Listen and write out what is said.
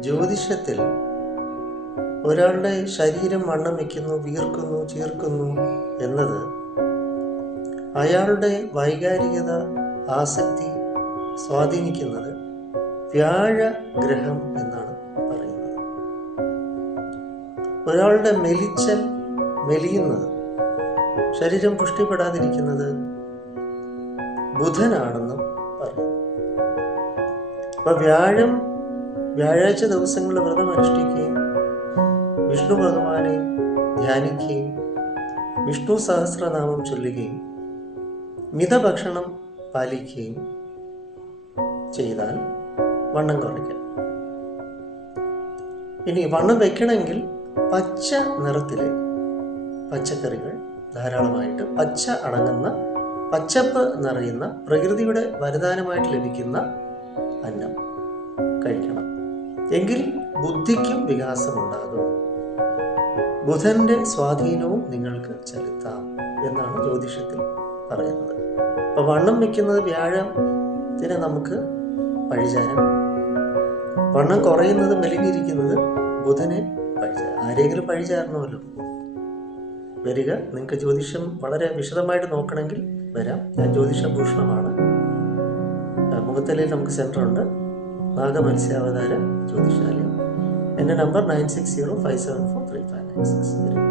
ജ്യോതിഷത്തിൽ ഒരാളുടെ ശരീരം വണ്ണം വയ്ക്കുന്നു വീർക്കുന്നു ചീർക്കുന്നു എന്നത് അയാളുടെ വൈകാരികത ആസക്തി സ്വാധീനിക്കുന്നത് വ്യാഴ ഗ്രഹം എന്നാണ് പറയുന്നത്. ഒരാളുടെ മെലിച്ചൽ മെലിയുന്നത് ശരീരം പുഷ്ടിപ്പെടാതിരിക്കുന്നത് ബുധനാണെന്നും പറയുന്നു. അപ്പൊ വ്യാഴം വ്യാഴാഴ്ച ദിവസങ്ങളിൽ വ്രതം അനുഷ്ഠിക്കുകയും വിഷ്ണു ഭഗവാനെ ധ്യാനിക്കുകയും വിഷ്ണു സഹസ്രനാമം ചൊല്ലുകയും മിതഭക്ഷണം പാലിക്കുകയും ചെയ്താൽ വണ്ണം കുറയ്ക്കാം. ഇനി വണ്ണം വെക്കണമെങ്കിൽ പച്ച നിറത്തിലെ പച്ചക്കറികൾ ധാരാളമായിട്ട് പച്ച അടങ്ങുന്ന പച്ചപ്പ് നിറയുന്ന പ്രകൃതിയുടെ വരദാനമായിട്ട് ലഭിക്കുന്ന അന്നം കഴിക്കണം. എങ്കിൽ ബുദ്ധിക്കും വികാസമുണ്ടാകും. ബുധന്റെ സ്വാധീനവും നിങ്ങൾക്ക് ചെലുത്താം എന്നാണ് ജ്യോതിഷത്തിൽ പറയുന്നത്. അപ്പൊ വണ്ണം വെക്കുന്നത് വ്യാഴത്തിനെ നമുക്ക് പഴിചാരം വണ്ണം കുറയുന്നത് മെലിഞ്ഞിരിക്കുന്നത് ബുധനെ പഴിചാരം ആരെങ്കിലും പഴിചാരണമല്ലോ വരിക നിങ്ങൾക്ക് ജ്യോതിഷം വളരെ വിശദമായിട്ട് നോക്കണമെങ്കിൽ വരാം. ഞാൻ ജ്യോതിഷഭൂഷണമാണ് മുഖത്തലയിൽ നമുക്ക് സെന്റർ ഉണ്ട് നാഗമത്സ്യാവതാര ജ്യോതിഷാലയം. എന്റെ number nine six zero five seven four three five nine six.